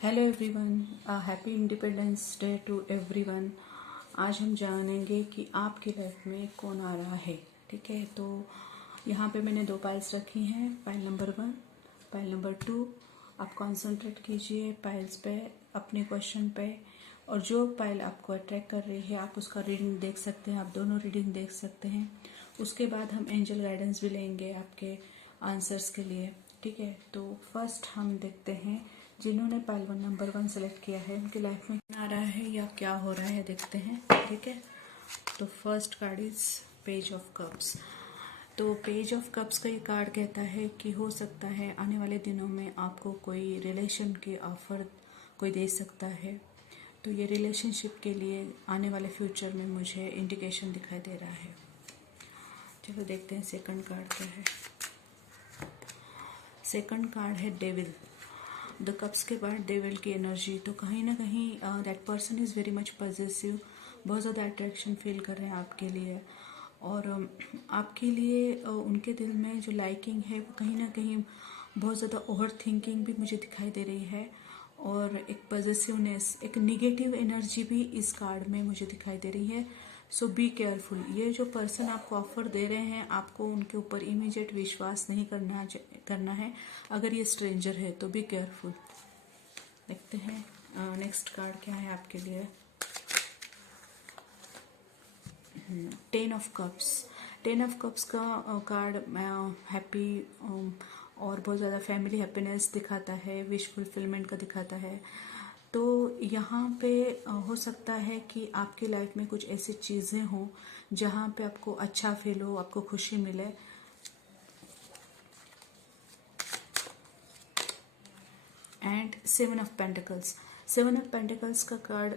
Hello everyone, happy independence day to everyone. आज हम जानेंगे कि आपकी लाइफ में कौन आ रहा है। ठीक है, तो यहाँ पे मैंने 2 पाइल्स रखी हैं, पाइल नंबर 1, पाइल नंबर 2। आप कंसंट्रेट कीजिए पाइल्स पे, अपने क्वेश्चन पे, और जो पाइल आपको अट्रैक्ट कर रही है आप उसका रीडिंग देख सकते हैं, आप दोनों रीडिंग देख सकते हैं। उसके बाद हम एंजल गाइडेंस भी लेंगे आपके आंसर्स के लिए। ठीक है, तो फर्स्ट हम देखते हैं जिन्होंने पाइल नंबर 1 सेलेक्ट किया है उनकी लाइफ में क्या आ रहा है या क्या हो रहा है, देखते हैं। ठीक है, तो first card is page of cups. तो पेज ऑफ कप्स का ये कार्ड कहता है कि हो सकता है आने वाले दिनों में आपको कोई रिलेशन के ऑफर कोई दे सकता है। तो ये रिलेशनशिप के लिए आने वाले फ्यूचर में मुझे इंडिकेशन दिखाई दे रहा है। चलो देखते हैं सेकंड कार्ड क्या है। सेकंड कार्ड है डेविल। द कप्स के बाद डेविल की एनर्जी, तो कहीं ना कहीं that person is very much positive, बहुत ज़्यादा अट्रैक्शन फील कर रहे हैं आपके लिए, और आपके लिए उनके दिल में जो लाइकिंग है वो कहीं ना कहीं बहुत ज़्यादा ओवर थिंकिंग भी मुझे दिखाई दे रही है, और एक पॉजिटिवनेस, एक निगेटिव एनर्जी भी इस कार्ड में मुझे दिखाई दे रही है। सो बी केयरफुल। ये जो पर्सन आपको ऑफर दे रहे हैं आपको उनके ऊपर इमीडिएट विश्वास नहीं करना है। अगर ये स्ट्रेंजर है तो बी केयरफुल। देखते हैं नेक्स्ट कार्ड क्या है आपके लिए। 10 ऑफ कप्स। 10 ऑफ कप्स का कार्ड हैप्पी और बहुत ज़्यादा फैमिली हैप्पीनेस दिखाता है, विश फुलफिलमेंट का दिखाता है। तो यहाँ पे हो सकता है कि आपकी लाइफ में कुछ ऐसी चीज़ें हों जहाँ पे आपको अच्छा फील हो, आपको खुशी मिले। And 7 of pentacles. 7 of pentacles का कार्ड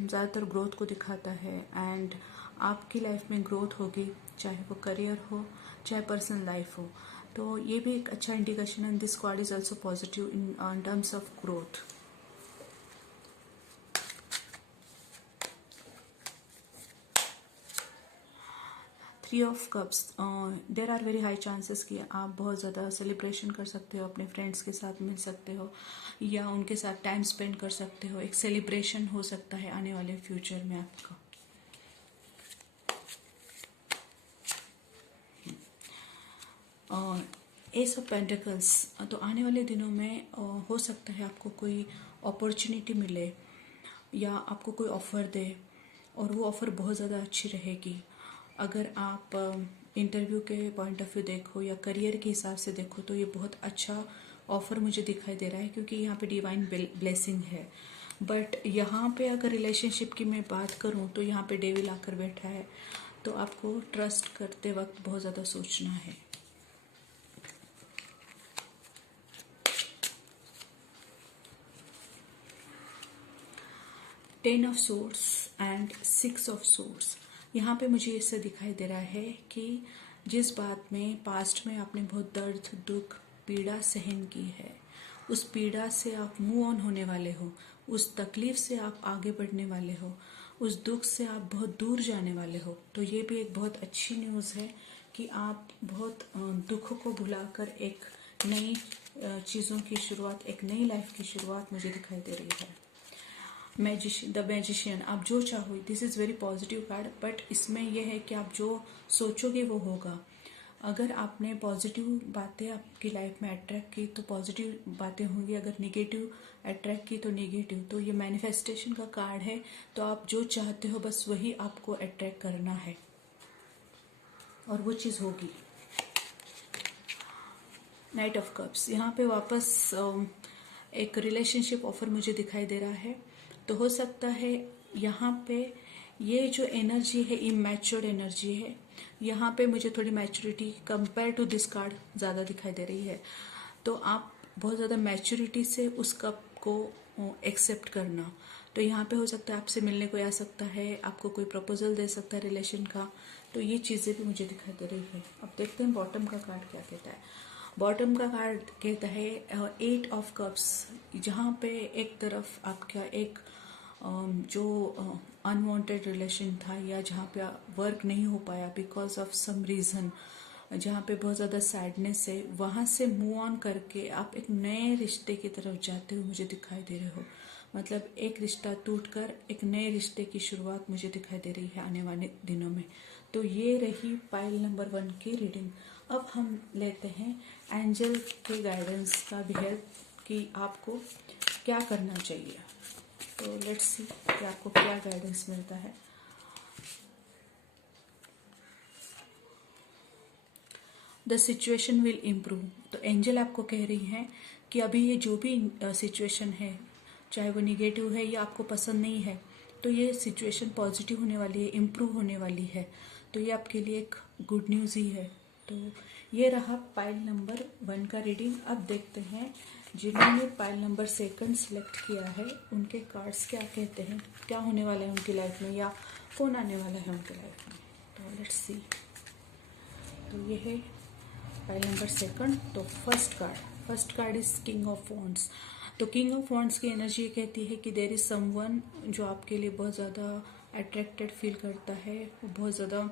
ज़्यादातर ग्रोथ को दिखाता है, एंड आपकी लाइफ में ग्रोथ होगी, चाहे वो करियर हो चाहे पर्सनल लाइफ हो। तो ये भी एक अच्छा इंडिकेशन है। This card is also positive in terms of growth. Three of cups. There are very high chances कि आप बहुत ज़्यादा सेलिब्रेशन कर सकते हो, अपने फ्रेंड्स के साथ मिल सकते हो या उनके साथ टाइम स्पेंड कर सकते हो। एक सेलिब्रेशन हो सकता है आने वाले फ्यूचर में आपका। S of pentacles. तो आने वाले दिनों में हो सकता है आपको कोई अपॉर्चुनिटी मिले या आपको कोई ऑफ़र दे, और वो ऑफ़र बहुत ज़्यादा अच्छी रहेगी। अगर आप इंटरव्यू के पॉइंट ऑफ व्यू देखो या करियर के हिसाब से देखो तो ये बहुत अच्छा ऑफ़र मुझे दिखाई दे रहा है, क्योंकि यहाँ पे डिवाइन ब्लेसिंग है। बट यहाँ पे अगर रिलेशनशिप की मैं बात करूँ तो यहाँ पे डेविल आकर बैठा है, तो आपको ट्रस्ट करते वक्त बहुत ज़्यादा सोचना है। Ten of swords and 6 of swords. यहाँ पे मुझे इससे दिखाई दे रहा है कि जिस बात में पास्ट में आपने बहुत दर्द, दुख, पीड़ा सहन की है, उस पीड़ा से आप मूव ऑन होने वाले हो, उस तकलीफ से आप आगे बढ़ने वाले हो, उस दुख से आप बहुत दूर जाने वाले हो। तो ये भी एक बहुत अच्छी न्यूज़ है कि आप बहुत दुख को भुलाकर एक नई चीज़ों की शुरुआत, एक नई लाइफ की शुरुआत मुझे दिखाई दे रही है। The magician. आप जो चाहो, this is very positive card, but इसमें यह है कि आप जो सोचोगे वो होगा। अगर आपने पॉजिटिव बातें आपकी लाइफ में अट्रैक्ट की तो पॉजिटिव बातें होंगी, अगर निगेटिव अट्रैक्ट की तो निगेटिव। तो ये मैनिफेस्टेशन का कार्ड है, तो आप जो चाहते हो बस वही आपको अट्रैक्ट करना है और वो चीज़ होगी। Night of cups. यहाँ पे वापस एक रिलेशनशिप ऑफर मुझे दिखाई दे रहा है। तो हो सकता है यहाँ पे ये जो एनर्जी है इमैच्योर्ड एनर्जी है, यहाँ पे मुझे थोड़ी maturity compare to this card ज़्यादा दिखाई दे रही है। तो आप बहुत ज़्यादा मैच्योरिटी से उस कप को एक्सेप्ट करना। तो यहाँ पे हो सकता है आपसे मिलने कोई आ सकता है, आपको कोई प्रपोजल दे सकता है रिलेशन का। तो ये चीज़ें भी मुझे दिखाई दे रही है। अब देखते हैं बॉटम का कार्ड क्या कहता है। बॉटम का कार्ड कहता है 8 ऑफ कप्स। जहाँ पे एक तरफ आपका एक जो अनवांटेड रिलेशन था या जहाँ पे वर्क नहीं हो पाया बिकॉज ऑफ सम रीज़न, जहाँ पे बहुत ज़्यादा सैडनेस है, वहाँ से मूव ऑन करके आप एक नए रिश्ते की तरफ जाते हुए मुझे दिखाई दे रहे हो। मतलब एक रिश्ता टूटकर एक नए रिश्ते की शुरुआत मुझे दिखाई दे रही है आने वाले दिनों में। तो ये रही पाइल नंबर 1 की रीडिंग। अब हम लेते हैं एंजल के गाइडेंस का भी हेल्प कि आपको क्या करना चाहिए। तो लेट्स सी कि आपको क्या गाइडेंस मिलता है। The situation will improve. तो एंजल आपको कह रही हैं कि अभी ये जो भी सिचुएशन है, चाहे वो निगेटिव है या आपको पसंद नहीं है, तो ये सिचुएशन पॉजिटिव होने वाली है, इम्प्रूव होने वाली है। तो ये आपके लिए एक गुड न्यूज़ ही है। तो ये रहा पाइल नंबर 1 का रीडिंग। अब देखते हैं जिन्होंने पाइल नंबर 2 सिलेक्ट किया है उनके कार्ड्स क्या कहते हैं, क्या होने वाला है उनकी लाइफ में या कौन आने वाला है उनकी लाइफ में। तो लेट्स सी। तो ये है पाइल नंबर 2। तो first card is king of wands. तो किंग ऑफ वॉन्ड्स की एनर्जी ये कहती है कि देयर इज समवन जो आपके लिए बहुत ज़्यादा अट्रैक्टेड फील करता है, बहुत ज़्यादा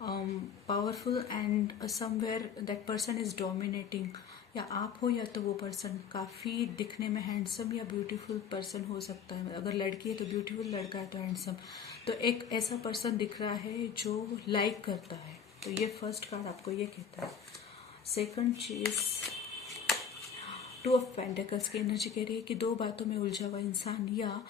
powerful and somewhere that person is dominating. या आप हो या तो वो पर्सन काफ़ी दिखने में हैंडसम या ब्यूटीफुल पर्सन हो सकता है। अगर लड़की है तो ब्यूटीफुल, लड़का है तो हैंडसम। तो एक ऐसा पर्सन दिख रहा है जो लाइक करता है। तो ये फर्स्ट कार्ड आपको ये कहता है। सेकंड चीज 2 ऑफ पेंटिकल्स की एनर्जी कह रही है कि 2 बातों में उलझा हुआ इंसान या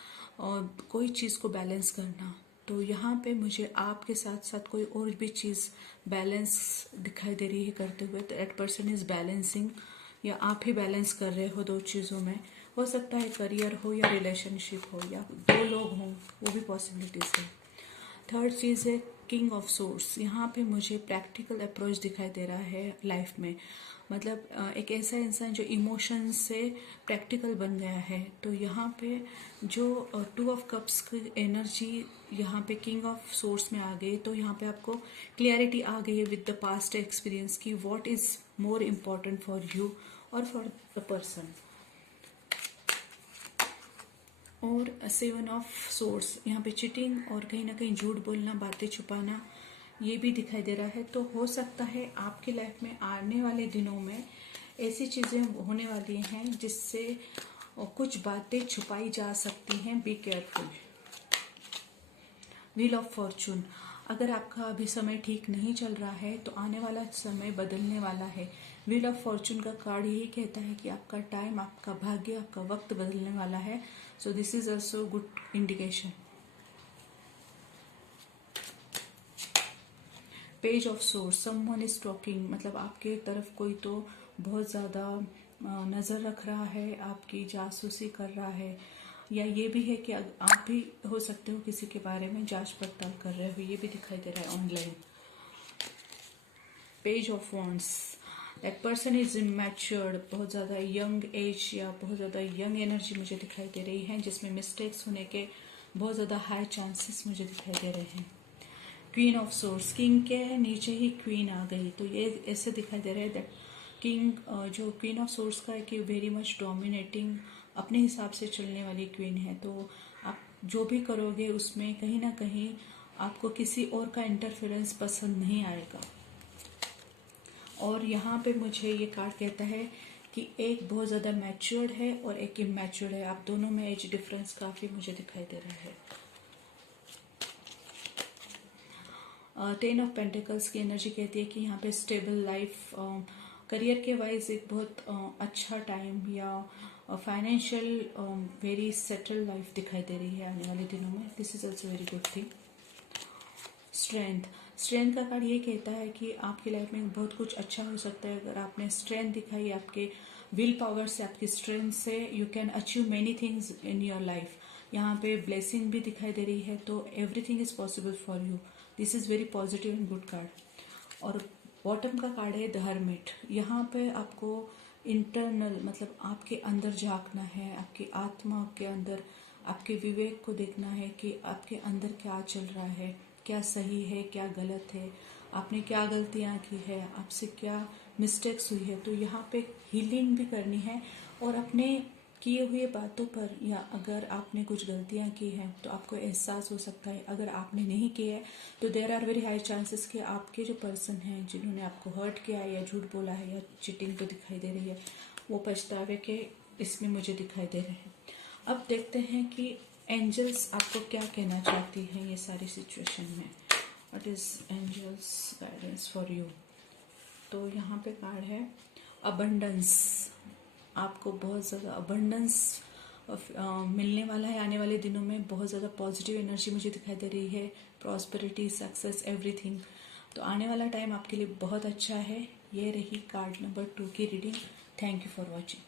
कोई चीज़ को बैलेंस करना। तो यहाँ पे मुझे आपके साथ साथ कोई और भी चीज़ बैलेंस दिखाई दे रही है करते हुए। तो दैट पर्सन इज बैलेंसिंग या आप ही बैलेंस कर रहे हो 2 चीज़ों में। हो सकता है करियर हो या रिलेशनशिप हो या 2 लोग हों, वो भी पॉसिबिलिटीज है। थर्ड चीज़ है किंग ऑफ सोर्स। यहाँ पे मुझे प्रैक्टिकल अप्रोच दिखाई दे रहा है लाइफ में। मतलब एक ऐसा इंसान जो इमोशंस से प्रैक्टिकल बन गया है। तो यहाँ पे जो 2 ऑफ कप्स की एनर्जी यहाँ पे किंग ऑफ सोर्स में आ गई, तो यहाँ पे आपको क्लियरिटी आ गई है विद द पास्ट एक्सपीरियंस की what is more important for you और फॉर द पर्सन। और 7 ऑफ सोर्स, यहाँ पे चिटिंग और कहीं ना कहीं झूठ बोलना, बातें छुपाना, ये भी दिखाई दे रहा है। तो हो सकता है आपकी लाइफ में आने वाले दिनों में ऐसी चीज़ें होने वाली हैं जिससे कुछ बातें छुपाई जा सकती हैं। Be careful. Wheel of Fortune, अगर आपका अभी समय ठीक नहीं चल रहा है तो आने वाला समय बदलने वाला है। व्हील ऑफ फॉर्चून का कार्ड यही कहता है कि आपका टाइम, आपका भाग्य, आपका वक्त बदलने वाला है। So this is also good indication. Page of source, someone is talking, मतलब आपके तरफ कोई तो बहुत ज़्यादा नज़र रख रहा है, आपकी जासूसी कर रहा है। या ये भी है कि आप भी हो सकते हो किसी के बारे में जांच पड़ताल कर रहे हो, ये भी दिखाई दे रहा है online. Page of wands, that person is immatured, बहुत ज़्यादा यंग एज या बहुत ज़्यादा यंग एनर्जी मुझे दिखाई दे रही है जिसमें मिस्टेक्स होने के बहुत ज़्यादा हाई चांसेस मुझे दिखाई दे रहे हैं। क्वीन ऑफ सोर्स, किंग के नीचे ही क्वीन आ गई, तो ये ऐसे दिखाई दे रहा है दैट किंग जो क्वीन ऑफ सोर्स का है कि वेरी मच डोमिनेटिंग, अपने हिसाब से चलने वाली क्वीन है। तो आप जो भी करोगे उसमें कहीं ना कहीं आपको किसी और का इंटरफेरेंस पसंद नहीं आएगा। और यहाँ पे मुझे ये कार्ड कहता है कि एक बहुत ज़्यादा मैच्योर्ड है और एक इमैच्योर्ड है, आप दोनों में एज डिफरेंस काफ़ी मुझे दिखाई दे रहा है। 10 ऑफ पेंटिकल्स की एनर्जी कहती है कि यहाँ पे स्टेबल लाइफ, करियर के वाइज एक बहुत अच्छा टाइम या फाइनेंशियल वेरी सेटल लाइफ दिखाई दे रही है आने वाले दिनों में। This is also very good thing. Strength का कार्ड ये कहता है कि आपकी लाइफ में बहुत कुछ अच्छा हो सकता है अगर आपने स्ट्रेंथ दिखाई, आपके विल पावर से, आपकी स्ट्रेंथ से you can achieve many things in your life. यहाँ पे ब्लेसिंग भी दिखाई दे रही है, तो everything is possible for you. This is very positive and good card. और बॉटम का कार्ड है द हर्मिट। यहाँ पे आपको इंटरनल, मतलब आपके अंदर झांकना है, आपकी आत्मा के अंदर, आपके विवेक को देखना है कि आपके अंदर क्या चल रहा है, क्या सही है, क्या गलत है, आपने क्या गलतियाँ की है, आपसे क्या मिस्टेक्स हुई है। तो यहाँ पे हीलिंग भी करनी है और अपने किए हुए बातों पर, या अगर आपने कुछ गलतियां की हैं तो आपको एहसास हो सकता है। अगर आपने नहीं किया है तो there are very high chances कि आपके जो पर्सन हैं जिन्होंने आपको हर्ट किया है या झूठ बोला है या चीटिंग तो दिखाई दे रही है, वो पछतावे के इसमें मुझे दिखाई दे रहे हैं। अब देखते हैं कि एंजल्स आपको क्या कहना चाहती हैं ये सारी सिचुएशन में। What is angels guidance for you. तो यहाँ पे कार्ड है अबंडेंस। आपको बहुत ज़्यादा अबंडेंस मिलने वाला है आने वाले दिनों में। बहुत ज़्यादा पॉजिटिव एनर्जी मुझे दिखाई दे रही है, प्रॉस्पेरिटी, सक्सेस, एवरीथिंग। तो आने वाला टाइम आपके लिए बहुत अच्छा है। ये रही कार्ड नंबर 2 की reading. Thank you for watching.